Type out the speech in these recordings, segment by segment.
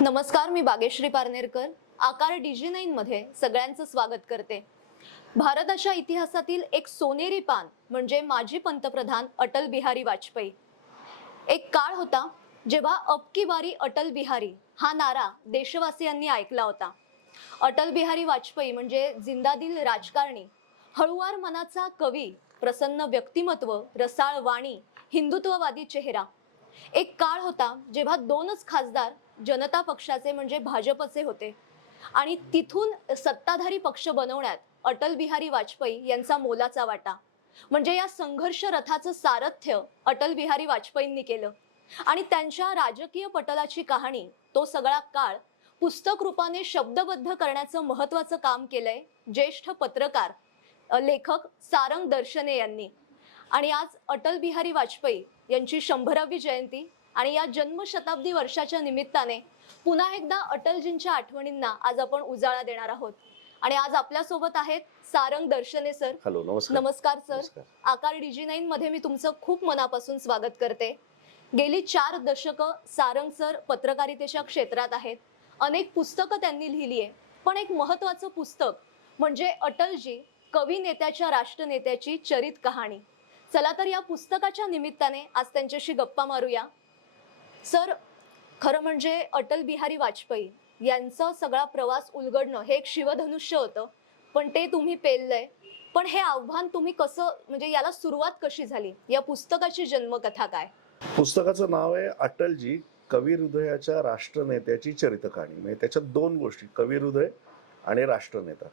नमस्कार मी बागेश्री पारनेरकर. आकार डीजी नाईन मध्ये सगळ्यांचं स्वागत करते. भारताच्या इतिहासातील एक सोनेरी पान म्हणजे माजी पंतप्रधान अटल बिहारी वाजपेयी. एक काळ होता जेव्हा अबकी बारी अटल बिहारी हा नारा देशवासियांनी ऐकला होता. अटल बिहारी वाजपेयी म्हणजे जिंदादिल राजकारणी हळुवार मनाचा कवी प्रसन्न व्यक्तिमत्व रसाळ वाणी हिंदुत्ववादी चेहरा. एक काळ होता जेव्हा दोनच खासदार जनता पक्षाचे म्हणजे भाजपचे होते. आणि तिथून सत्ताधारी पक्ष बनवण्यात अटल बिहारी वाजपेयी यांचा मोलाचा वाटा. म्हणजे या संघर्ष रथाचं सारथ्य अटल बिहारी वाजपेयींनी केलं. आणि त्यांच्या राजकीय पटलाची कहाणी तो सगळा काळ पुस्तक रूपाने शब्दबद्ध करण्याचं महत्वाचं काम केलंय ज्येष्ठ पत्रकार लेखक सारंग दर्शने यांनी. आणि आज अटल बिहारी वाजपेयी यांची शंभरावी जयंती आणि या जन्मशताब्दी वर्षाच्या निमित्ताने पुन्हा एकदा अटलजींच्या आठवणींना आज आपण उजाळा देणार आहोत. आणि आज आपल्यासोबत आहेत सारंग दर्शने सर. हॅलो नमस्कार. नमस्कार सर. नमस्कार. आकार डीजी नाईन मध्ये मी तुमचं खूप मनापासून स्वागत करते. गेली चार दशकं सारंग सर पत्रकारितेच्या क्षेत्रात आहेत. अनेक पुस्तकं त्यांनी लिहिली आहे. पण एक महत्वाचं पुस्तक म्हणजे अटलजी कवी नेत्याच्या राष्ट्रनेत्याची चरित कहाणी. चला तर या पुस्तकाच्या निमित्ताने आज त्यांच्याशी गप्पा मारूया. सर खरं म्हणजे अटल बिहारी वाजपेयी यांचा सगळा प्रवास उलगडणं हे एक शिवधनुष्य होतं पण ते तुम्ही पेललंय. पण हे आव्हान तुम्ही कसं म्हणजे याला सुरुवात कशी झाली? या पुस्तकाची जन्मकथा काय? पुस्तकाचं नाव आहे अटलजी कवी हृदयाच्या राष्ट्रनेत्याची चरितकहाणी म्हणजे त्याच्यात दोन गोष्टी कवी हृदय आणि राष्ट्रनेता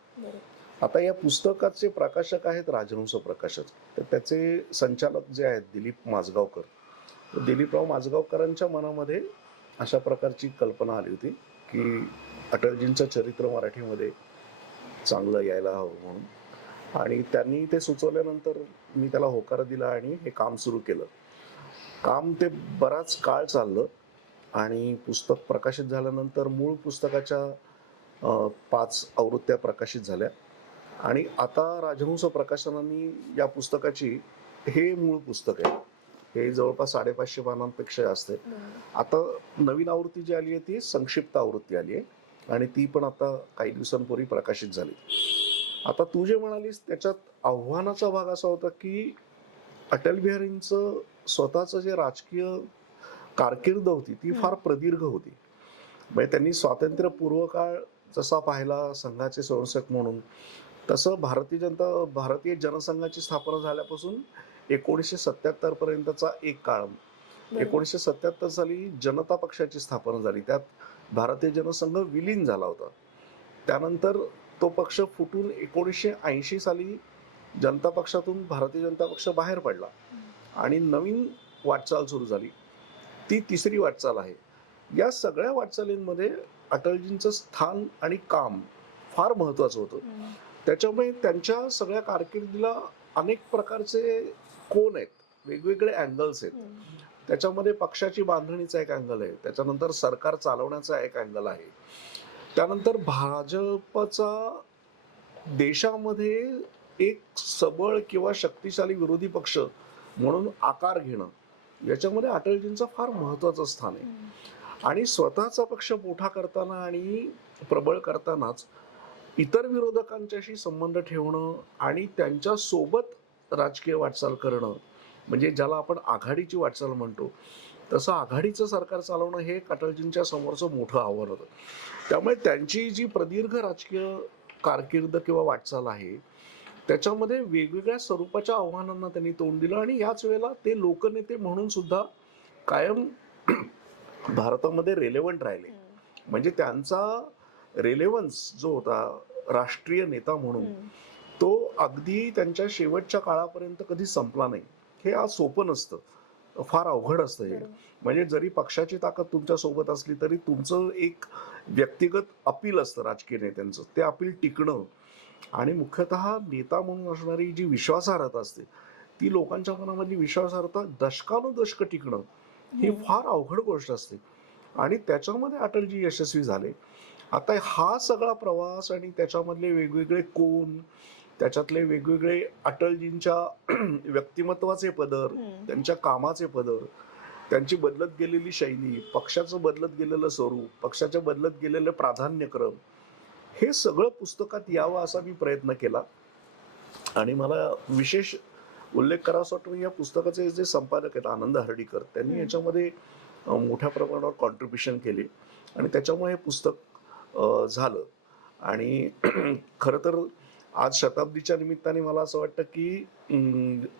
आता या पुस्तकाचे प्रकाशक आहेत राजहंस प्रकाशक. तर त्याचे संचालक जे आहेत दिलीप माजगावकर. तर दिलीपराव माजगावकरांच्या मनामध्ये अशा प्रकारची कल्पना आली होती की अटलजींचं चरित्र मराठीमध्ये चांगलं यायला हवं म्हणून. आणि त्यांनी ते सुचवल्यानंतर मी त्याला होकार दिला आणि हे काम सुरू केलं. काम ते बराच काळ चाललं आणि पुस्तक प्रकाशित झाल्यानंतर मूळ पुस्तकाच्या पाच आवृत्त्या प्रकाशित झाल्या. आणि आता राजहंस प्रकाशनाने या पुस्तकाची हे मूळ पुस्तक आहे. हे जवळपास साडेपाचशे पानांपेक्षा जास्त आहे. आता नवीन आवृत्ती जी आली आहे ती संक्षिप्त आवृत्ती आली आहे. आणि ती पण आता काही दिवसांपूर्वी प्रकाशित झाली. आता तू जे म्हणालीस त्याच्यात आव्हानाचा भाग असा होता की अटल बिहारींचं स्वतःचं जे राजकीय कारकीर्द होती ती फार प्रदीर्घ होती. म्हणजे त्यांनी स्वातंत्र्यपूर्व काळ जसा पाहिला संघाचे संरक्षक म्हणून तसं भारतीय जनता भारतीय जनसंघाची स्थापना झाल्यापासून एकोणीसशे सत्याहत्तर पर्यंतचा एक काळ. एकोणीसशे सत्याहत्तर साली जनता पक्षाची स्थापना झाली. त्यात भारतीय जनसंघ विलीन झाला होता. त्यानंतर तो पक्ष फुटून एकोणीसशे ऐंशी साली जनता पक्षातून भारतीय जनता पक्ष बाहेर पडला. आणि नवीन वाटचाल सुरू झाली. ती तिसरी वाटचाल आहे. या सगळ्या वाटचालींमध्ये अटलजींचं स्थान आणि काम फार महत्वाचं होतं. त्याच्यामुळे त्यांच्या सगळ्या कारकिर्दीला अनेक प्रकारचे कोण आहेत. वेगवेगळे अँगल्स आहेत. त्याच्यामध्ये पक्षाची बांधणीचा एक अँगल आहे. त्याच्यानंतर सरकार चालवण्याचा एक अँगल आहे. त्यानंतर भाजपचा देशामध्ये एक सबळ किंवा शक्तिशाली विरोधी पक्ष म्हणून आकार घेणं याच्यामध्ये अटलजींचं फार महत्वाचं स्थान आहे. आणि स्वतःचा पक्ष मोठा करताना आणि प्रबळ करतानाच इतर विरोधकांच्याशी संबंध ठेवणं आणि त्यांच्यासोबत राजकीय वाटचाल करणं म्हणजे ज्याला आपण आघाडीची वाटचाल म्हणतो तसं आघाडीचं सरकार चालवणं हे अटलजींच्या समोरचं मोठं आव्हान होतं. त्यामुळे त्यांची जी प्रदीर्घ राजकीय कारकीर्द किंवा वाटचाल आहे त्याच्यामध्ये वेगवेगळ्या स्वरूपाच्या आव्हानांना त्यांनी तोंड दिलं आणि याच वेळेला ते लोकनेते म्हणून सुद्धा कायम भारतामध्ये रेलेवंट राहिले. म्हणजे त्यांचा रेलेवन्स जो होता राष्ट्रीय नेता म्हणून तो अगदी त्यांच्या शेवटच्या काळापर्यंत कधी संपला नाही. हे आज सोपं नसतं. फार अवघड असतं हे. म्हणजे जरी पक्षाची ताकद तुमच्यासोबत असली तरी तुमचं एक व्यक्तिगत अपील असतं राजकीय नेत्यांचं. ते अपील टिकणं. आणि मुख्यतः नेता म्हणून असणारी जी विश्वासार्हता असते ती लोकांच्या मनामधली विश्वासार्हता दशकानुदशक टिकणं ही फार अवघड गोष्ट असते. आणि त्याच्यामध्ये अटलजी यशस्वी झाले. आता हा सगळा प्रवास आणि त्याच्यामधले वेगवेगळे कोण त्याच्यातले वेगवेगळे अटलजींच्या व्यक्तिमत्वाचे पदर. त्यांच्या कामाचे पदर त्यांची बदलत गेलेली शैली पक्षाचं बदलत गेलेलं स्वरूप पक्षाच्या बदलत गेलेले प्राधान्यक्रम हे सगळं पुस्तकात यावं असा मी प्रयत्न केला आणि मला विशेष उल्लेख करावासा वाटतो या पुस्तकाचे जे संपादक आहेत आनंद हर्डीकर त्यांनी. याच्यामध्ये मोठ्या प्रमाणावर कॉन्ट्रीब्युशन केले आणि त्याच्यामुळे हे पुस्तक झालं. आणि खरं तर आज शताब्दीच्या निमित्ताने मला असं वाटतं की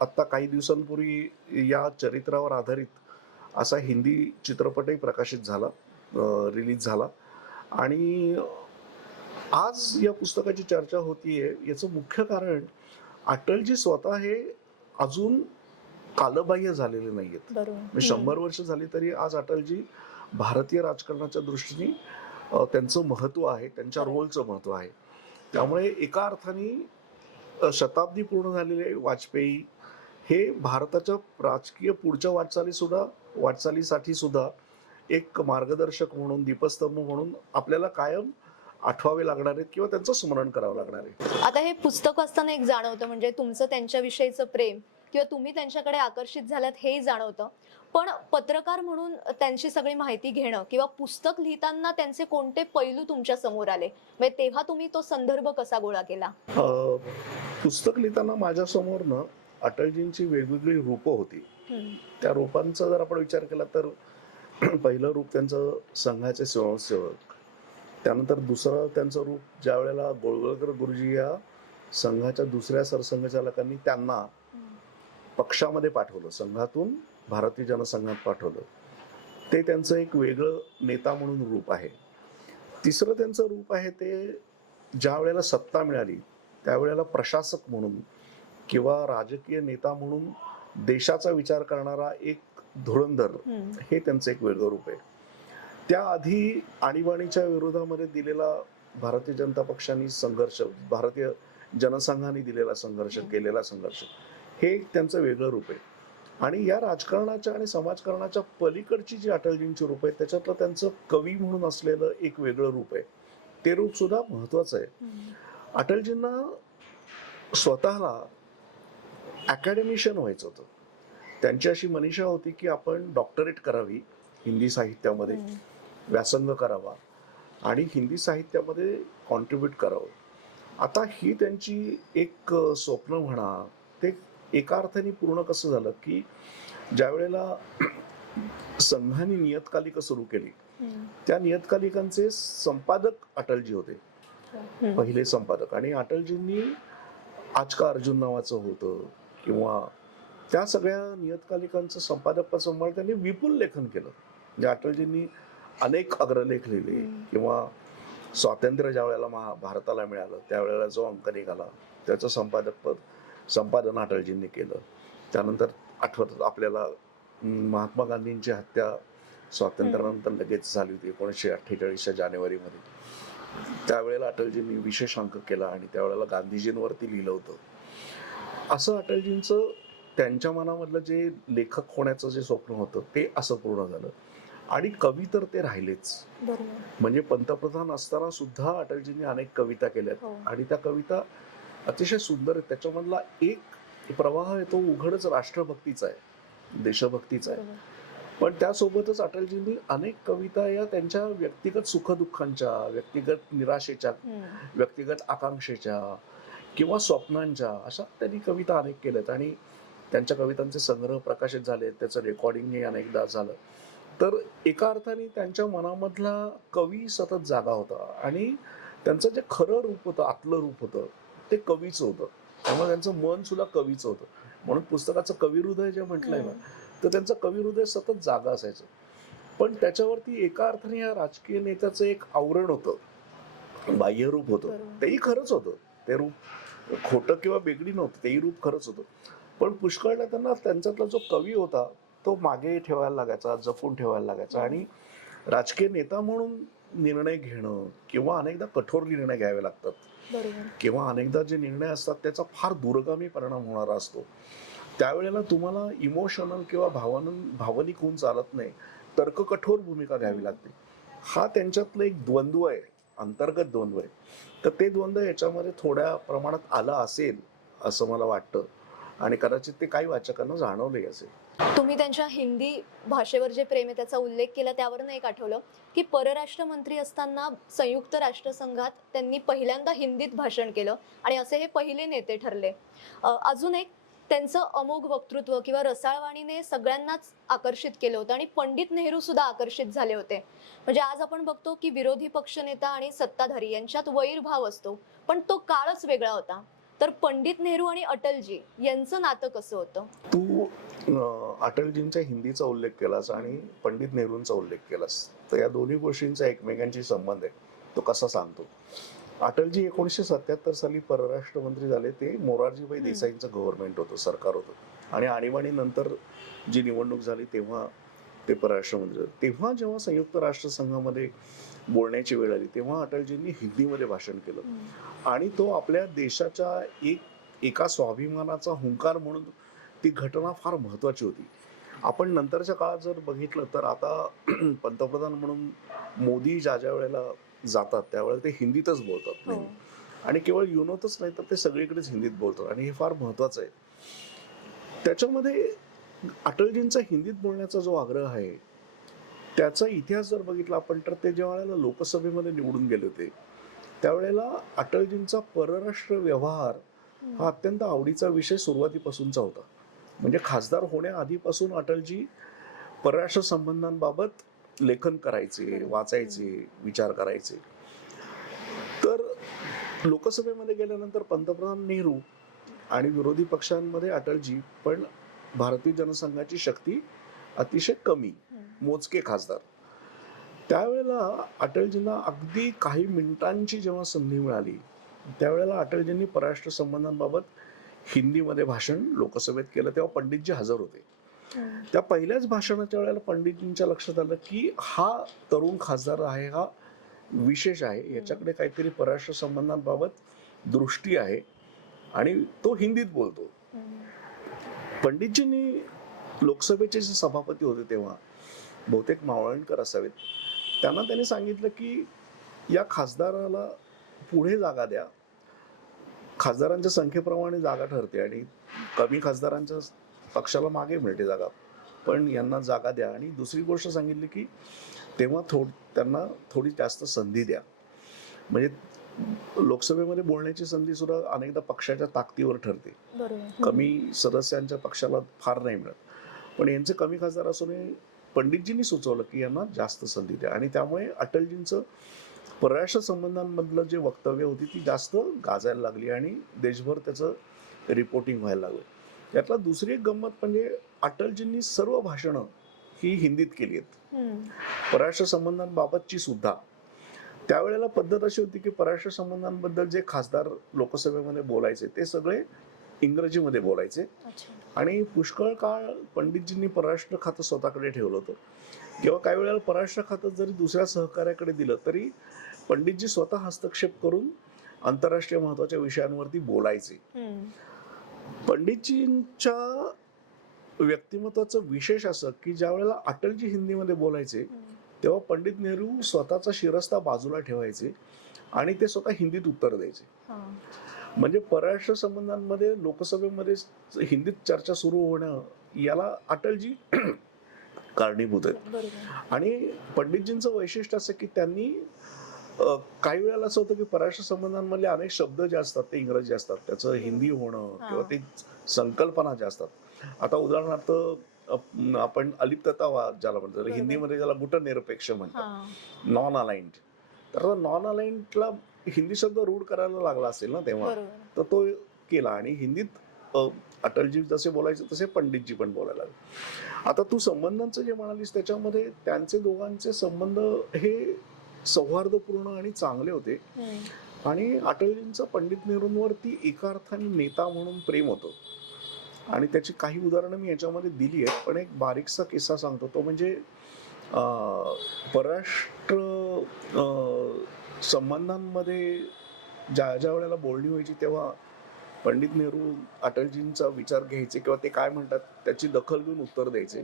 आत्ता काही दिवसांपूर्वी या चरित्रावर आधारित असा हिंदी चित्रपटही प्रकाशित झाला रिलीज झाला. आणि आज या पुस्तकाची चर्चा होतीये याचं मुख्य कारण अटलजी स्वतः हे अजून कालबाह्य झालेले नाहीयेत. म्हणजे शंभर वर्ष झाली तरी आज अटलजी भारतीय राजकारणाच्या दृष्टीने त्यांचं महत्त्व आहे त्यांच्या Correct. रोलचं महत्त्व आहे. त्यामुळे एका अर्थाने शताब्दी पूर्ण झालेले वाजपेयी हे भारताच्या राजकीय पुढच्या वाटचाली सुद्धा वाटचालीसाठी सुद्धा एक मार्गदर्शक म्हणून दीपस्तंभ म्हणून आपल्याला कायम आठवावे लागणार आहेत किंवा त्यांचं स्मरण करावं लागणार आहे. आता हे पुस्तक वाचताना एक जाणवतं म्हणजे तुमचं त्यांच्याविषयीचं प्रेम किंवा तुम्ही त्यांच्याकडे आकर्षित झालात हेही जाणवतं. पण पत्रकार म्हणून त्यांची सगळी माहिती घेणं किंवा पुस्तक लिहिताना त्यांचे कोणते पैलू तुमच्यासमोर आले? म्हणजे तेव्हा तुम्ही तो संदर्भ कसा गोळा केला? पुस्तक लिहिताना माझ्यासमोर ना अटलजींची वेगवेगळी रूपं होती. त्या रूपांचा जर आपण विचार केला तर पहिलं रूप त्यांचं संघाचे स्वयंसेवक. त्यानंतर दुसरं त्यांचं रूप ज्या वेळेला गोळवळकर गुरुजी या संघाच्या दुसऱ्या सरसंघचालकांनी त्यांना पक्षामध्ये पाठवलं. संघातून भारतीय जनसंघात पाठवलं. ते त्यांचं एक वेगळं नेता म्हणून रूप आहे. तिसरं त्यांचं रूप आहे ते ज्या वेळेला सत्ता मिळाली त्यावेळेला प्रशासक म्हणून किंवा राजकीय नेता म्हणून देशाचा विचार करणारा एक धुरंधर हे त्यांचं एक वेगळं रूप आहे. त्याआधी आणीबाणीच्या विरोधामध्ये दिलेला भारतीय जनता पक्षाने संघर्ष भारतीय जनसंघाने दिलेला संघर्ष. केलेला संघर्ष हे एक त्यांचं वेगळं रूप आहे. आणि या राजकारणाच्या आणि समाजकारणाच्या पलीकडची जी अटलजींची रूप आहेत त्याच्यातलं त्यांचं कवी म्हणून असलेलं एक वेगळं रूप आहे. ते रूप सुद्धा महत्वाचं आहे. अटलजींना स्वतःला अकॅडमिशियन व्हायचं होतं. त्यांची अशी मनीषा होती की आपण डॉक्टरेट करावी हिंदी साहित्यामध्ये व्यासंग करावा आणि हिंदी साहित्यामध्ये कॉन्ट्रीब्यूट करावं. आता ही त्यांची एक स्वप्न म्हणा ते एका अर्थाने पूर्ण कसं झालं की ज्या वेळेला संघाने नियतकालिका सुरू केली त्या नियतकालिकांचे संपादक अटलजी होते. पहिले संपादक. आणि अटलजींनी आज का अर्जुन नावाचं होतं किंवा त्या सगळ्या नियतकालिकांचं संपादक सांभाळ त्यांनी विपुल लेखन केलं. म्हणजे अटलजींनी अनेक अग्रलेख लिहिले. किंवा स्वातंत्र्य ज्या वेळेला महा भारताला मिळालं त्यावेळेला जो अंक निघाला त्याचं संपादक पद संपादन अटलजींनी केलं. त्यानंतर आठवत आपल्याला महात्मा गांधींची हत्या स्वातंत्र्यानंतर लगेच झाली होती एकोणीसशे अठ्ठेचाळीसच्या जानेवारीमध्ये. त्यावेळेला अटलजींनी विशेष अंक केला आणि त्यावेळेला गांधीजींवरती लिहिलं होतं. असं अटलजींचं त्यांच्या मनामधलं जे लेखक होण्याचं जे स्वप्न होतं ते असं पूर्ण झालं. आणि कवी तर ते राहिलेच. बरोबर. म्हणजे पंतप्रधान असताना सुद्धा अटलजींनी अनेक कविता केल्यात. हो. आणि त्या कविता अतिशय सुंदर आहेत त्याच्यामधला एक प्रवाह आहे तो उघडच राष्ट्रभक्तीचा आहे. देशभक्तीचा आहे. पण त्यासोबतच अटलजींनी अनेक कविता या त्यांच्या व्यक्तिगत सुखदुःखांच्या व्यक्तिगत निराशेच्या. व्यक्तिगत आकांक्षेच्या किंवा स्वप्नांच्या अशा त्यांनी कविता अनेक केल्यात. आणि त्यांच्या कवितांचे संग्रह प्रकाशित झाले त्याचं रेकॉर्डिंगही अनेकदा झालं. तर एका अर्थाने त्यांच्या मनामधला कवी सतत जागा होता. आणि त्यांचं जे खरं रूप होतं आतलं रूप होतं ते कवीचं होतं. त्यामुळे त्यांचं मन सुद्धा कवीचं होतं. म्हणून पुस्तकाचं कविहृदय जे म्हटलंय ना तर त्यांचं कविहृदय सतत जागा असायचं. पण त्याच्यावरती एका अर्थाने या राजकीय नेत्याचं एक आवरण होतं. बाह्य रूप होतं. तेही खरंच होतं. ते रूप खोटं किंवा वेगळी नव्हतं. तेही रूप खरंच होतं. पण पुष्कळ त्यांना त्यांच्यातला जो कवी होता तो मागे ठेवायला लागायचा जपून ठेवायला लागायचा. आणि राजकीय नेता म्हणून निर्णय घेणं किंवा अनेकदा कठोर निर्णय घ्यावे लागतात. किंवा अनेकदा जे निर्णय असतात त्याचा फार दूरगामी परिणाम होणारा असतो. त्यावेळेला तुम्हाला इमोशनल किंवा भावन भावनिक होऊन चालत नाही तर्क कठोर भूमिका घ्यावी लागते. हा त्यांच्यातलं एक द्वंद्व आहे अंतर्गत द्वंद्व आहे. तर ते द्वंद्व याच्यामध्ये थोड्या प्रमाणात आलं असेल असं मला वाटतं. आणि कदाचित ते काही वाचकांना जाणवलंही असेल. तुम्ही त्यांच्या हिंदी भाषेवर जे प्रेम आहे त्याचा उल्लेख केला त्यावरून एक आठवलं की परराष्ट्र मंत्री असताना संयुक्त राष्ट्रसंघात त्यांनी पहिल्यांदा हिंदीत भाषण केलं आणि असे हे पहिले नेते ठरले. अजून एक त्यांचं अमोघ वक्तृत्व किंवा रसाळवाणीने सगळ्यांनाच आकर्षित केलं होतं आणि पंडित नेहरू सुद्धा आकर्षित झाले होते. म्हणजे आज आपण बघतो की विरोधी पक्षनेता आणि सत्ताधारी यांच्यात वैरभाव असतो पण तो काळच वेगळा होता. तर पंडित नेहरू आणि अटलजी यांचं नातं कसं होतं? तू अटलजींच्या हिंदीचा उल्लेख केलास आणि पंडित नेहरूंचा उल्लेख केलास. तर या दोन्ही गोष्टींचा एकमेकांशी संबंध आहे. तो कसा सांगतो? अटलजी एकोणीसशे सत्याहत्तर साली परराष्ट्र मंत्री झाले. ते मोरारजीभाई. देसाईंचं गव्हर्नमेंट होतं सरकार होतं. आणि आणीबाणीनंतर जी निवडणूक झाली तेव्हा ते परराष्ट्र मंत्री झाले. तेव्हा जेव्हा संयुक्त राष्ट्र संघामध्ये बोलण्याची वेळ आली तेव्हा अटलजींनी हिंदीमध्ये भाषण केलं. आणि तो आपल्या देशाच्या एक एका स्वाभिमानाचा हुंकार म्हणून ती घटना फार महत्वाची होती. आपण नंतरच्या काळात जर बघितलं तर आता पंतप्रधान म्हणून मोदी ज्या ज्या वेळेला जातात त्यावेळेला ते हिंदीतच बोलतात हो. आणि केवळ युनोतच नाही तर ते सगळीकडेच हिंदीत बोलतात आणि हे फार महत्वाचं आहे. त्याच्यामध्ये अटलजींचा हिंदीत बोलण्याचा जो आग्रह आहे त्याचा इतिहास जर बघितला आपण तर ते ज्या वेळेला लोकसभेमध्ये निवडून गेले होते त्यावेळेला अटलजींचा परराष्ट्र व्यवहार हा अत्यंत आवडीचा विषय सुरुवातीपासूनचा होता. म्हणजे खासदार होण्याआधीपासून अटलजी परराष्ट्र संबंधांबाबत लेखन करायचे वाचायचे विचार करायचे. तर लोकसभेमध्ये गेल्यानंतर पंतप्रधान नेहरू आणि विरोधी पक्षांमध्ये अटलजी पण भारतीय जनसंघाची शक्ती अतिशय कमी. मोजके खासदार. त्यावेळेला अटलजींना अगदी काही मिनिटांची जेव्हा संधी मिळाली त्यावेळेला अटलजींनी परराष्ट्र संबंधांबाबत हिंदीमध्ये भाषण लोकसभेत केलं तेव्हा पंडितजी हजर होते. त्या पहिल्याच भाषणाच्या वेळेला पंडितजींच्या लक्षात आलं की हा तरुण खासदार आहे हा विशेष आहे याच्याकडे काहीतरी परराष्ट्र संबंधांबाबत दृष्टी आहे आणि तो हिंदीत बोलतो. पंडितजींनी लोकसभेचे जे सभापती होते तेव्हा बहुतेक मावळणकर असावेत. त्यांना त्यांनी सांगितलं की या खासदाराला पुढे जागा द्या. खासदारांच्या संख्येप्रमाणे जागा ठरते आणि कमी खासदारांच्या पक्षाला मागे मिळते जागा. पण यांना जागा द्या. आणि दुसरी गोष्ट सांगितली की तेव्हा थोड त्यांना थोडी जास्त संधी द्या. म्हणजे लोकसभेमध्ये बोलण्याची संधी सुद्धा अनेकदा पक्षाच्या ताकदीवर ठरते. कमी सदस्यांच्या पक्षाला फार नाही मिळत. पण यांचे कमी खासदार असूनही पंडितजींनी सुचवलं की यांना जास्त संधी द्या. आणि त्यामुळे अटलजींचं परराष्ट्र संबंधांमधलं जे वक्तव्य होती ती जास्त गाजायला लागली आणि देशभर त्याचं रिपोर्टिंग व्हायला लागलं. यातला दुसरी एक गंमत म्हणजे अटलजींनी सर्व भाषणं ही हिंदीत केली आहेत. परराष्ट्र संबंधांबाबतची सुद्धा. त्यावेळेला पद्धत अशी होती की परराष्ट्र संबंधांबद्दल जे खासदार लोकसभेमध्ये बोलायचे ते सगळे इंग्रजीमध्ये बोलायचे. आणि पुष्कळ काळ पंडितजींनी परराष्ट्र खातं स्वतःकडे ठेवलं होतं. किंवा काही वेळेला परराष्ट्र खातं जरी दुसऱ्या सहकार्याकडे दिलं तरी पंडितजी स्वतः हस्तक्षेप करून आंतरराष्ट्रीय महत्त्वाच्या विषयांवरती बोलायचे. पंडितजींच्या व्यक्तिमत्वाचं विशेष असं की ज्या वेळेला अटलजी हिंदीमध्ये बोलायचे तेव्हा पंडित नेहरू स्वतःचा शिरस्ता बाजूला ठेवायचे आणि ते स्वतः हिंदीत उत्तर द्यायचे. म्हणजे परराष्ट्र संबंधांमध्ये लोकसभेमध्ये हिंदीत चर्चा सुरू होणं याला अटलजी कारणीभूत आहेत. आणि पंडितजींचं वैशिष्ट्य असं की त्यांनी काही वेळेला असं होतं की परराष्ट्र संबंधांमधले अनेक शब्द जे असतात ते इंग्रजी असतात. त्याचं हिंदी होणं. किंवा ते संकल्पना ज्या असतात. आता उदाहरणार्थ आपण अलिप्तता वा- ज्याला म्हणतो. हिंदीमध्ये ज्याला गुटनिरपेक्ष म्हणतात. नॉन अलाइंड तर नॉन अलाइंडला हिंदी शब्द रूढ करायला लागला असेल ना तेव्हा तर तो केला. आणि हिंदीत अटलजी जसे बोलायचे तसे पंडितजी पण बोलायला लागले. आता तू संबंधांचं जे म्हणालीस त्याच्यामध्ये त्यांचे दोघांचे संबंध हे सौहार्दपूर्ण आणि चांगले होते. आणि अटलजींचं पंडित नेहरूंवरती एका अर्थाने नेता म्हणून प्रेम होतं. आणि त्याची काही उदाहरणं मी याच्यामध्ये दिली आहेत पण एक बारीकसा किस्सा सांगतो. तो म्हणजे अं, परराष्ट्र संबंधांमध्ये ज्या ज्या वेळेला बोलणी व्हायची तेव्हा पंडित नेहरू अटलजींचा विचार घ्यायचे किंवा ते काय म्हणतात त्याची दखल घेऊन उत्तर द्यायचे.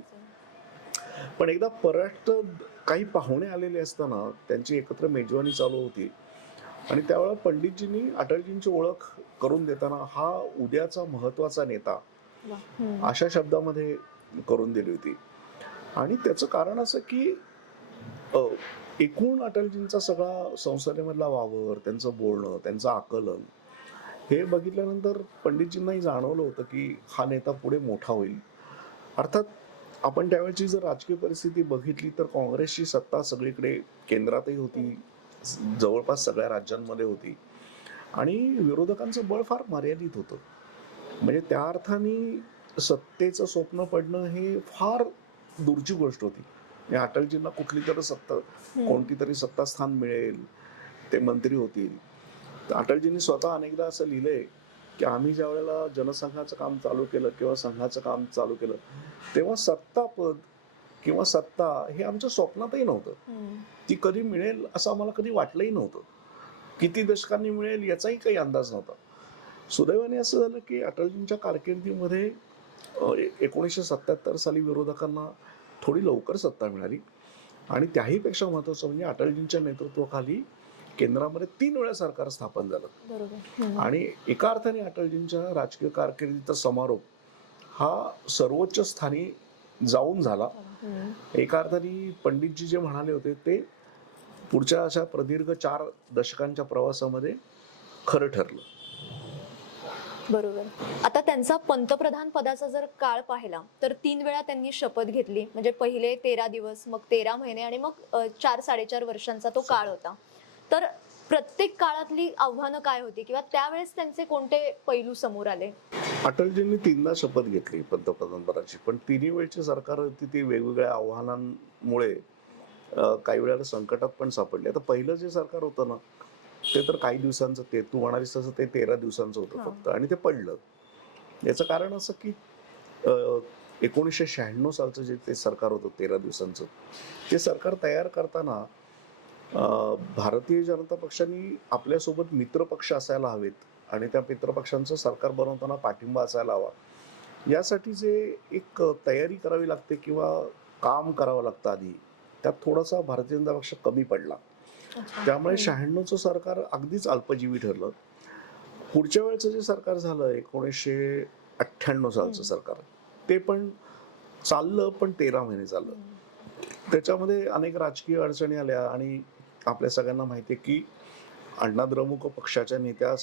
पण एकदा परराष्ट्र काही पाहुणे आलेले असताना त्यांची एकत्र मेजवानी चालू होती. आणि त्यावेळेला पंडितजींनी अटलजींची ओळख करून देताना हा उद्याचा महत्त्वाचा नेता. अशा शब्दामध्ये करून दिली होती. आणि त्याचं कारण असं की एकूण अटलजींचा सगळा संसदेमधला वावर त्यांचं बोलणं त्यांचं आकलन हे बघितल्यानंतर पंडितजींनाही जाणवलं होतं की हा नेता पुढे मोठा होईल. अर्थात आपण त्यावेळची जर राजकीय परिस्थिती बघितली तर काँग्रेसची सत्ता सगळीकडे केंद्रातही होती जवळपास सगळ्या राज्यांमध्ये होती. आणि विरोधकांचं बळ फार मर्यादित होतं. म्हणजे त्या अर्थाने सत्तेचं स्वप्न पडणं हे फार दूरची गोष्ट होती. म्हणजे अटलजींना कुठली तरी सत्ता. कोणती तरी सत्तास्थान मिळेल ते मंत्री होतील तर अटलजींनी स्वतः अनेकदा असं लिहिलंय की आम्ही ज्या वेळेला जनसंघाचं काम चालू केलं किंवा संघाचं काम चालू केलं तेव्हा सत्ता पद किंवा सत्ता हे आमच्या स्वप्नातही नव्हतं. ती कधी मिळेल असं आम्हाला कधी वाटलंही नव्हतं किती दशकांनी मिळेल याचाही काही अंदाज नव्हता सुदैवाने असं झालं की अटलजींच्या कारकिर्दीमध्ये एकोणीसशे सत्याहत्तर साली विरोधकांना थोडी लवकर सत्ता मिळाली. आणि त्याहीपेक्षा महत्वाचं म्हणजे अटलजींच्या नेतृत्वाखाली केंद्रामध्ये तीन वेळा सरकार स्थापन झालं. आणि एका अर्थाने अटलजींच्या राजकीय कारकिर्दीचा समारोप हा सर्वोच्च स्थानी जाऊन झाला. एका अर्थाने पंडितजी जे म्हणाले होते ते पुढच्या अशा प्रदीर्घ चार दशकांच्या प्रवासामध्ये खरं ठरलं. बरोबर. आता त्यांचा पंतप्रधान पदाचा जर काळ पाहिला तर तीन वेळा त्यांनी शपथ घेतली. म्हणजे पहिले तेरा दिवस मग तेरा महिने आणि मग चार साडेचार वर्षांचा तो काळ होता. तर प्रत्येक काळातली आव्हानं काय होती? किंवा त्यावेळेस त्यांचे कोणते पैलू समोर आले? अटलजींनी तीनदा शपथ घेतली पंतप्रधान पदाची. पण तिन्ही वेळची सरकार होती ती वेगवेगळ्या आव्हानांमुळे काही वेळेला संकटात पण सापडली. आता पहिलं जे सरकार होतं ना ते तर काही दिवसांचं ते तू म्हणालीस तसं ते तेरा दिवसांचं होतं. फक्त आणि ते पडलं. याचं कारण असं की एकोणीसशे शहाण्णव सालचं जे ते सरकार होतं तेरा दिवसांचं ते सरकार तयार करताना भारतीय जनता पक्षाने आपल्यासोबत मित्र पक्ष असायला हवेत आणि त्या मित्रपक्षांचं सरकार बनवताना पाठिंबा असायला हवा. यासाठी जे एक तयारी करावी लागते किंवा काम करावं लागतं आधी त्यात थोडासा भारतीय जनता पक्ष कमी पडला. त्यामुळे शहाण्णवचं सरकार अगदीच अल्पजीवी ठरलं. पुढच्या वेळेचं जे सरकार झालं एकोणीसशे अठ्ठ्याण्णव सालचं. सरकार ते पण चाललं पण तेरा महिने चाललं त्याच्यामध्ये अनेक राजकीय अडचणी आल्या आणि आपल्या सगळ्यांना माहिती आहे की अण्णाद्रमुक पक्षाच्या नेत्या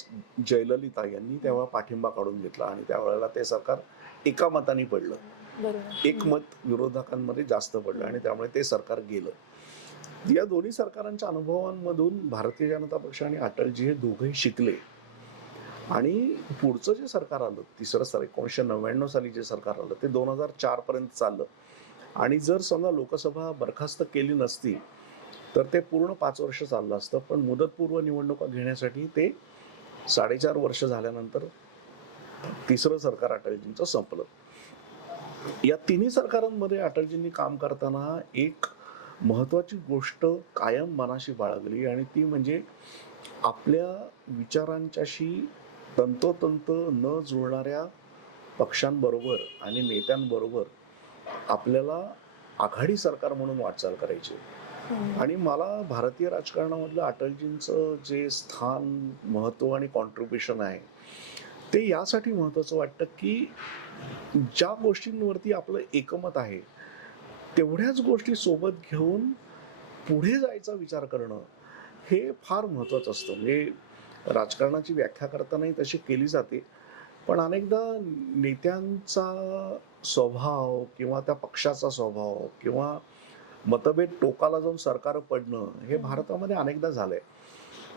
जयललिता यांनी तेव्हा पाठिंबा काढून घेतला आणि त्यावेळेला ते सरकार एका मताने पडलं. एक मत विरोधकांमध्ये जास्त पडलं आणि त्यामुळे ते सरकार गेलं. या दोन्ही सरकारांच्या अनुभवांमधून भारतीय जनता पक्ष आणि अटलजी हे दोघंही शिकले. आणि पुढचं जे सरकार आलं तिसरं सर एकोणीसशे नव्याण्णव साली जे सरकार आलं ते दोन हजार चार पर्यंत चाललं. आणि जर समजा लोकसभा बरखास्त केली नसती तर ते पूर्ण पाच वर्ष चाललं असतं. पण मुदतपूर्व निवडणुका घेण्यासाठी ते साडेचार वर्ष झाल्यानंतर तिसरं सरकार अटलजींचं संपलं. या तिन्ही सरकारांमध्ये अटलजींनी काम करताना एक महत्वाची गोष्ट कायम मनाशी बाळगली आणि ती म्हणजे आपल्या विचारांच्याशी तंतोतंत न जुळणाऱ्या पक्षांबरोबर आणि नेत्यांबरोबर आपल्याला आघाडी सरकार म्हणून वाटचाल करायची. आणि मला भारतीय राजकारणामधलं अटलजींचं जे स्थान महत्त्व आणि कॉन्ट्रीब्युशन आहे ते यासाठी महत्वाचं वाटतं की ज्या गोष्टींवरती आपलं एकमत आहे तेवढ्याच गोष्टी सोबत घेऊन पुढे जायचा विचार करणं हे फार महत्वाचं असतं. म्हणजे राजकारणाची व्याख्या करतानाही तशी केली जाते. पण अनेकदा नेत्यांचा स्वभाव किंवा त्या पक्षाचा स्वभाव किंवा मतभेद टोकाला जाऊन सरकार पडणं हे भारतामध्ये अनेकदा झालंय.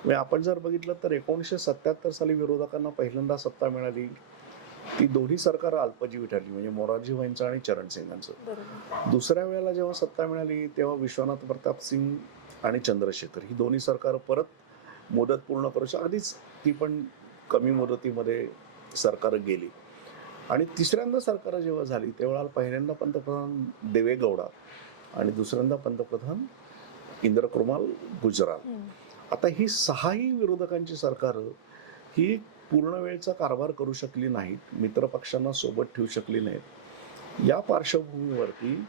म्हणजे आपण जर बघितलं तर एकोणीसशे सत्याहत्तर साली विरोधकांना पहिल्यांदा सत्ता मिळाली. ती दोन्ही सरकार अल्पजीवी ठरली म्हणजे मोरारजी भाईंचं आणि चरण सिंगांचं. दुसऱ्या वेळेला जेव्हा सत्ता मिळाली तेव्हा विश्वनाथ प्रताप सिंग आणि चंद्रशेखर ही दोन्ही सरकार परत मुदत पूर्ण करू आधीच ती पण कमी मुदतीमध्ये सरकार गेली. आणि तिसऱ्यांदा सरकार जेव्हा झाली तेव्हा पहिल्यांदा पंतप्रधान देवेगौडा आणि दुसऱ्यांदा पंतप्रधान इंद्रकुमार गुजराल. आता ही सहाही विरोधकांची सरकार ही पूर्ण वेळचा कारभार करू शकली नाहीत मित्रपक्षांना सोबत ठेवू शकली नाहीत. या पार्श्वभूमीवरती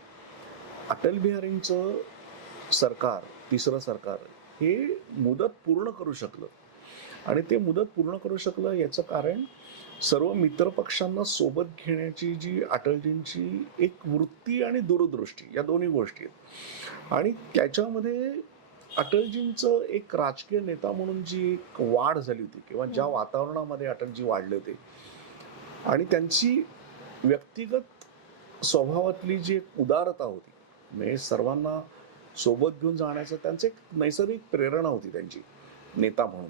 अटल बिहारींचं सरकार तिसरं सरकार हे मुदत पूर्ण करू शकलं. आणि ते मुदत पूर्ण करू शकलं याचं कारण सर्व मित्रपक्षांना सोबत घेण्याची जी अटलजींची एक वृत्ती आणि दूरदृष्टी या दोन्ही गोष्टी आहेत. आणि त्याच्यामध्ये अटलजींचं एक राजकीय नेता म्हणून जी एक वाढ झाली होती किंवा ज्या. वातावरणामध्ये अटलजी वाढले होते आणि त्यांची व्यक्तिगत स्वभावातली जी एक उदारता होती म्हणजे सर्वांना सोबत घेऊन जाण्याचं त्यांचं एक नैसर्गिक प्रेरणा होती त्यांची नेता म्हणून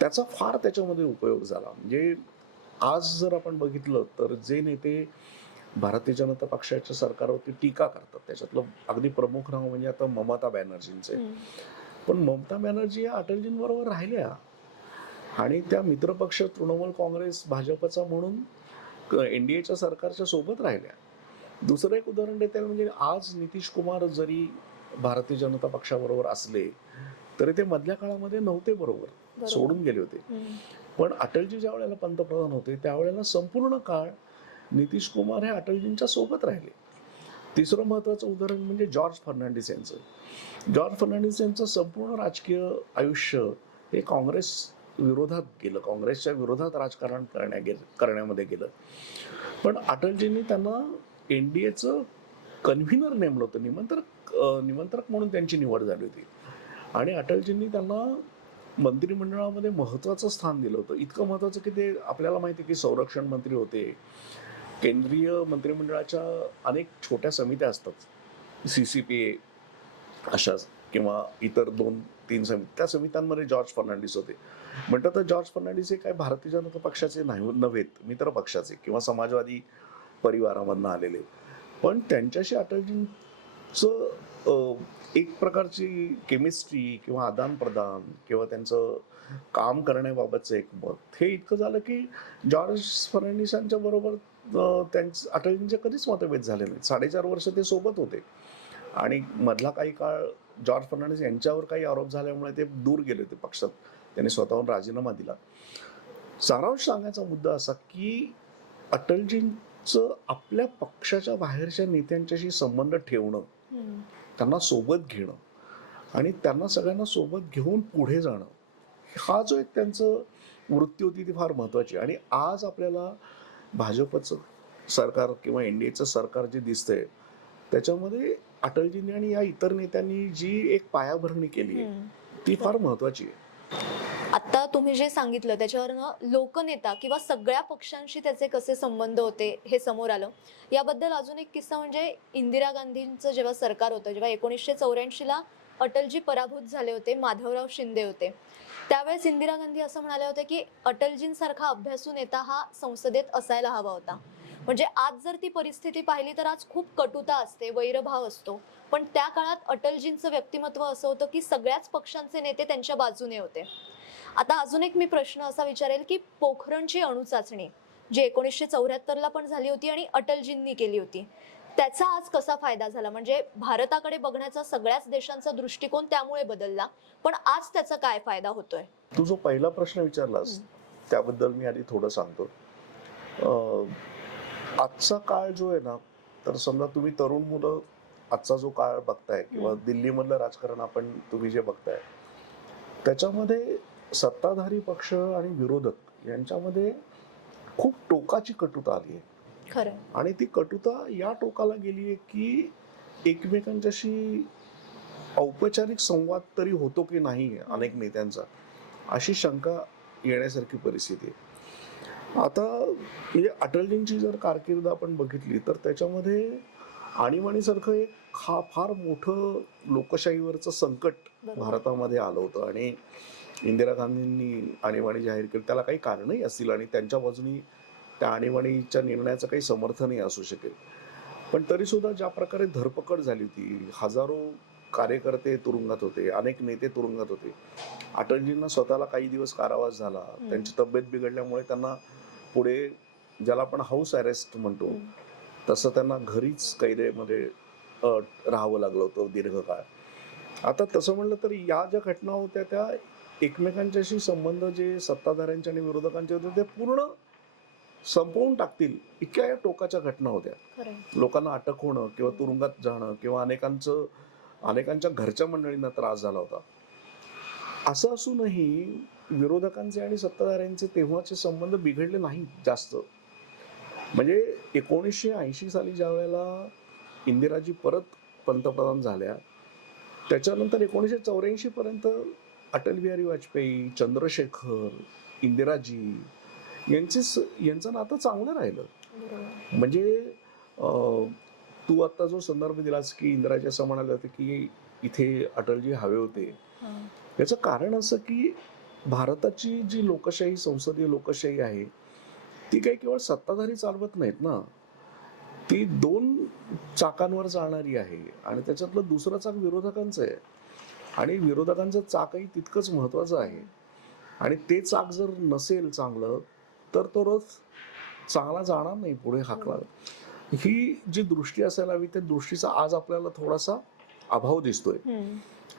त्याचा फार त्याच्यामध्ये उपयोग झाला म्हणजे आज जर आपण बघितलं तर जे नेते भारतीय जनता पक्षाच्या सरकारवरती टीका करतात त्याच्यातलं अगदी प्रमुख नाव म्हणजे आता ममता बॅनर्जींचे. पण ममता बॅनर्जी या अटलजींबरोबर राहिल्या आणि त्या मित्रपक्ष तृणमूल काँग्रेस भाजपचा म्हणून एनडीएच्या सरकारच्या सोबत राहिल्या दुसरं एक उदाहरण देता येईल म्हणजे आज नितीश कुमार जरी भारतीय जनता पक्षाबरोबर असले तरी ते मधल्या काळामध्ये नव्हते बरोबर. सोडून गेले होते. पण अटलजी ज्या वेळेला पंतप्रधान होते त्यावेळेला संपूर्ण काळ नितीश कुमार हे अटलजींच्या सोबत राहिले. तिसरं महत्वाचं उदाहरण म्हणजे जॉर्ज फर्नांडिस यांचं. जॉर्ज फर्नांडिस यांचं संपूर्ण राजकीय आयुष्य हे काँग्रेस विरोधात गेलं. काँग्रेसच्या विरोधात राजकारण करण्या गे करण्यामध्ये गेलं. पण अटलजींनी त्यांना एन डी एचं कन्व्हिनर नेमलं होतं. निमंत्रक निमंत्रक म्हणून त्यांची निवड झाली होती. आणि अटलजींनी त्यांना मंत्रिमंडळामध्ये महत्त्वाचं स्थान दिलं होतं. इतकं महत्वाचं की ते आपल्याला माहिती आहे की संरक्षण मंत्री होते. केंद्रीय मंत्रिमंडळाच्या अनेक छोट्या समित्या असतात. सी सी पी ए अशा किंवा इतर दोन तीन समिती त्या समित्यांमध्ये जॉर्ज फर्नांडिस होते. म्हणतात तर जॉर्ज फर्नांडिस हे काय भारतीय जनता पक्षाचे नाही नव्हेत मित्र पक्षाचे किंवा समाजवादी परिवारामधनं आलेले. पण त्यांच्याशी अटलजींचं एक प्रकारची केमिस्ट्री किंवा आदान प्रदान किंवा त्यांचं काम करण्याबाबतचं एक मत हे इतकं झालं की जॉर्ज फर्नांडिसांच्या बरोबर त्यांचं अटलजींचे कधीच मतभेद झाले नाहीत. साडेचार वर्ष ते सोबत होते. आणि मधला काही काळ जॉर्ज फर्नांडिस यांच्यावर काही आरोप झाल्यामुळे ते दूर गेले होते पक्षात. त्यांनी स्वतःहून राजीनामा दिला. सारांश सांगायचा मुद्दा असा की अटलजींचं आपल्या पक्षाच्या बाहेरच्या नेत्यांच्याशी संबंध ठेवणं. त्यांना सोबत घेणं आणि त्यांना सगळ्यांना सोबत घेऊन पुढे जाणं हा जो एक त्यांचं वृत्ती होती ती फार महत्वाची आणि आज आपल्याला भाजपचं सरकार किंवा एन डी एचं सरकार जे दिसतंय त्याच्यामध्ये अटलजींनी आणि या इतर नेत्यांनी जी एक पायाभरणी केली. ती फार महत्वाची आहे. आता तुम्ही जे सांगितलं त्याच्यावरनं लोकनेता किंवा सगळ्या पक्षांशी त्याचे कसे संबंध होते हे समोर आलं. याबद्दल अजून एक किस्सा म्हणजे इंदिरा गांधींचं जेव्हा सरकार होतं जेव्हा एकोणीसशे चौऱ्याऐंशीला अटलजी पराभूत झाले होते माधवराव शिंदे होते. त्यावेळेस इंदिरा गांधी असं म्हणाल्या होत्या की अटलजींसारखा अभ्यासू नेता हा संसदेत असायला हवा होता. म्हणजे आज जर ती परिस्थिती पाहिली तर आज खूप कटुता असते वैरभाव असतो. पण त्या काळात अटलजींचं व्यक्तिमत्व असं होतं की सगळ्याच पक्षांचे नेते त्यांच्या बाजूने होते. आता अजून एक मी प्रश्न असा विचारेल की पोखरणची अणुचाचणी जी एकोणीसशे चौऱ्याहत्तरला पण झाली होती आणि अटलजींनी केली होती त्याचा आज कसा फायदा झाला? म्हणजे भारताकडे बघण्याचा सगळ्याच देशांचा दृष्टिकोन त्यामुळे बदलला. पण आज त्याचा काय फायदा होतोय? तू जो पहिला प्रश्न विचारलास त्याबद्दल मी आधी थोडं सांगतो. आजचा काळ जो आहे ना तर समजा तुम्ही तरुण मुलं आजचा जो काळ बघताय किंवा. दिल्लीमधलं राजकारण आपण तुम्ही जे बघताय त्याच्यामध्ये सत्ताधारी पक्ष आणि विरोधक यांच्यामध्ये खूप टोकाची कटुता आली आहे. खरं. आणि ती कटुता या टोकाला गेली आहे की एकमेकांच्याशी औपचारिक संवाद तरी होतो की नाही अनेक नेत्यांचा अशी शंका येण्यासारखी परिस्थिती आहे. आता म्हणजे अटलजींची जर कारकीर्द आपण बघितली तर त्याच्यामध्ये आणीबाणीसारखं एक हा फार मोठं लोकशाहीवरचं संकट भारतामध्ये आलं होतं आणि इंदिरा गांधींनी आणीबाणी जाहीर केली. त्याला काही कारणही असतील आणि त्यांच्या बाजूनी त्या आणीबाणीच्या निर्णयाचं काही समर्थनही असू शकेल पण तरी सुद्धा ज्या प्रकारे धरपकड झाली होती हजारो कार्यकर्ते तुरुंगात होते अनेक नेते तुरुंगात होते अटलजींना स्वतःला काही दिवस कारावास झाला. त्यांची तब्येत बिघडल्यामुळे त्यांना पुढे ज्याला आपण हाऊस अरेस्ट म्हणतो. तसं त्यांना घरीच कैदेमध्ये राहावं लागलं होतं दीर्घकाळ आता तसं म्हणलं तर या ज्या घटना होत्या त्या एकमेकांच्याशी संबंध जे सत्ताधाऱ्यांचे आणि विरोधकांचे होते ते पूर्ण संपवून टाकतील. इतक्या या टोकाच्या घटना होत्या. लोकांना अटक होणं किंवा तुरुंगात जाणं किंवा अनेकांचं अनेकांच्या घरच्या मंडळींना त्रास झाला होता. असं असूनही विरोधकांचे आणि सत्ताधाऱ्यांचे तेव्हाचे संबंध बिघडले नाहीत जास्त. म्हणजे एकोणीसशे ऐंशी साली ज्या वेळेला इंदिराजी परत पंतप्रधान झाल्या त्याच्यानंतर एकोणीसशे चौऱ्याऐंशी पर्यंत अटल बिहारी वाजपेयी चंद्रशेखर इंदिराजी यांचे यांचं नातं चांगलं राहिलं. म्हणजे तू आता जो संदर्भ दिलास की इंदिराजी असं म्हणाले होते की इथे अटलजी हवे होते. याचं कारण असं की भारताची जी लोकशाही संसदीय लोकशाही आहे ती काही केवळ सत्ताधारी चालवत नाहीत ना. ती दोन चाकांवर चालणारी आहे आणि त्याच्यातलं दुसरं चाक विरोधकांचं आहे. आणि विरोधकांचं चाकही तितकंच महत्वाचं आहे. आणि ते चाक जर नसेल चांगलं तर तो रथ चांगला जाणार नाही पुढे हाकला. ही जी दृष्टी असायला हवी त्या दृष्टीचा आज आपल्याला थोडासा अभाव दिसतोय.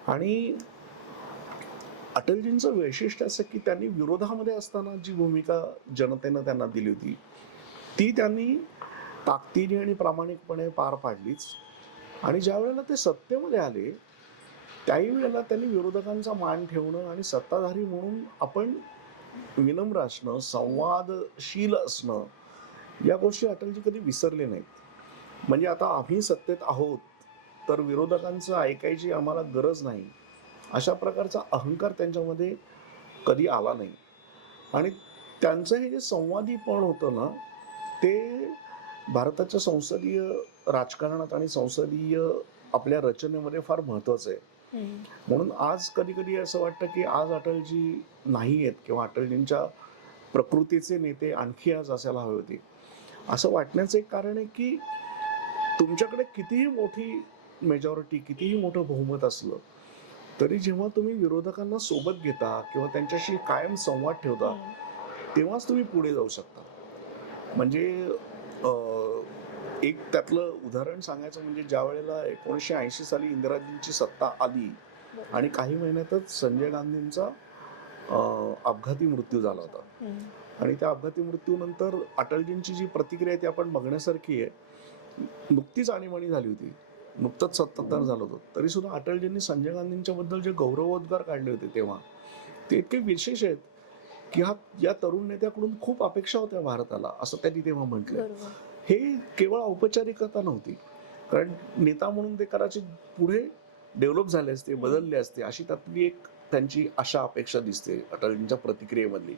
आणि अटलजींचं वैशिष्ट्य असं की त्यांनी विरोधामध्ये असताना जी भूमिका जनतेनं त्यांना दिली होती ती त्यांनी ताकदीने आणि प्रामाणिकपणे पार पाडलीच. आणि ज्या वेळेला ते सत्तेमध्ये आले त्याही वेळेला त्यांनी विरोधकांचा मान ठेवणं आणि सत्ताधारी म्हणून आपण विनम्र असणं संवादशील असणं या गोष्टी अटलजी कधी विसरले नाहीत. म्हणजे आता आम्ही सत्तेत आहोत तर विरोधकांचं ऐकायची आम्हाला गरज नाही. अशा प्रकारचा अहंकार त्यांच्यामध्ये कधी आला नाही. आणि त्यांचं हे जे संवादीपण होतं ना ते भारताच्या संसदीय राजकारणात आणि संसदीय आपल्या रचनेमध्ये फार महत्वाचं आहे. म्हणून आज कधी कधी असं वाटतं की आज अटलजी नाही आहेत किंवा अटलजींच्या प्रकृतीचे नेते आणखी आज असायला हवे होते. असं वाटण्याचं एक कारण आहे की तुमच्याकडे कितीही मोठी मेजॉरिटी कितीही मोठं बहुमत असलं तरी जेव्हा तुम्ही विरोधकांना सोबत घेता किंवा त्यांच्याशी कायम संवाद ठेवता तेव्हाच तुम्ही पुढे जाऊ शकता. म्हणजे एक त्यातलं उदाहरण सांगायचं म्हणजे ज्या वेळेला एकोणीसशे ऐंशी साली इंदिराजींची सत्ता आली आणि काही महिन्यातच संजय गांधींचा अपघाती मृत्यू झाला होता. आणि त्या अपघाती मृत्यूनंतर अटलजींची जी प्रतिक्रिया आहे ती आपण बघण्यासारखी आहे. नुकतीच आणीबाणी झाली होती. नुकतंच सत्ताधार झालं होतं. तरी सुद्धा अटलजींनी संजय गांधींच्या बद्दल जे गौरवोद्गार काढले होते तेव्हा ते इतके विशेष आहेत की हा या तरुण नेत्याकडून खूप अपेक्षा होत्या भारताला असं त्यांनी तेव्हा म्हटलं. हे केवळ औपचारिकता नव्हती. कारण नेता म्हणून ते कदाचित पुढे डेव्हलप झाले असते बदलले असते अशी त्यातली एक त्यांची आशा अपेक्षा दिसते अटलजींच्या प्रतिक्रियेमधली.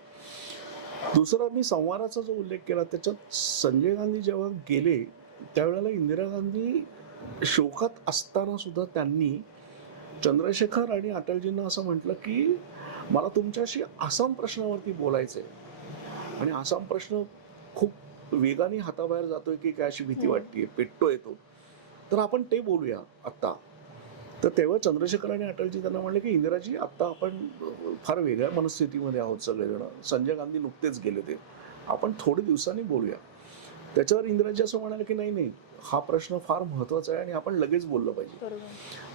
दुसरा मी संवादाचा जो उल्लेख केला त्याच्यात संजय गांधी जेव्हा गेले त्यावेळेला इंदिरा गांधी शोकात असताना सुद्धा त्यांनी चंद्रशेखर आणि अटलजींना असं म्हटलं की मला तुमच्याशी आसाम प्रश्नावरती बोलायचं आहे आणि आसाम प्रश्न खूप वेगाने हाताबाहेर जातोय की काय अशी भीती हम्म. वाटते पेटतोय तो. तर आपण ते बोलूया आत्ता. तर तेव्हा चंद्रशेखर आणि अटलजी त्यांना म्हणले की इंदिराजी आत्ता आपण फार वेगळ्या मनस्थितीमध्ये आहोत सगळेजण. संजय गांधी नुकतेच गेले ते. आपण थोडे दिवसांनी बोलूया. त्याच्यावर इंदिराजी असं म्हणाले की नाही नाही हा प्रश्न फार महत्त्वाचा आहे आणि आपण लगेच बोललं पाहिजे.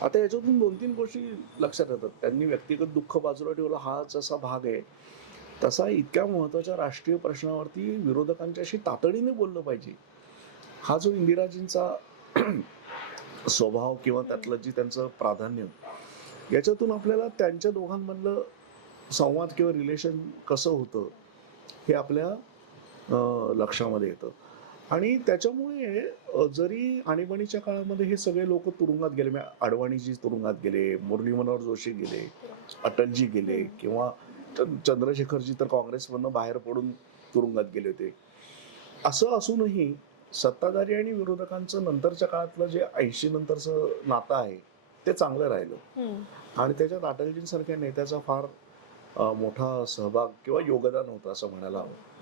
आता याच्यातून दोन तीन गोष्टी लक्षात येतात. त्यांनी व्यक्तिगत दुःख बाजूला ठेवलं. हा जसा भाग आहे. तसा इतक्या महत्त्वाच्या राष्ट्रीय प्रश्नावरती विरोधकांच्याशी तातडीने बोललं पाहिजे. हा जो इंदिराजींचा स्वभाव किंवा त्यातलं जी त्यांचं प्राधान्य याच्यातून आपल्याला त्यांच्या दोघांमधलं संवाद किंवा रिलेशन कसं होतं हे आपल्या लक्षामध्ये येतं. आणि त्याच्यामुळे जरी आणीबाणीच्या काळामध्ये हे सगळे लोक तुरुंगात गेले म्हणजे अडवाणीजी तुरुंगात गेले मुरली मनोहर जोशी गेले अटलजी गेले किंवा च- चंद्रशेखरजी तर काँग्रेसमधनं बाहेर पडून तुरुंगात गेले होते. असं असूनही सत्ताधारी आणि विरोधकांचं नंतरच्या काळातलं जे ऐंशी नंतरचं नातं आहे ते चांगलं राहिलं. आणि त्याच्यात अटलजींसारख्या नेत्याचा फार मोठा सहभाग किंवा योगदान होतं असं म्हणायला हवं.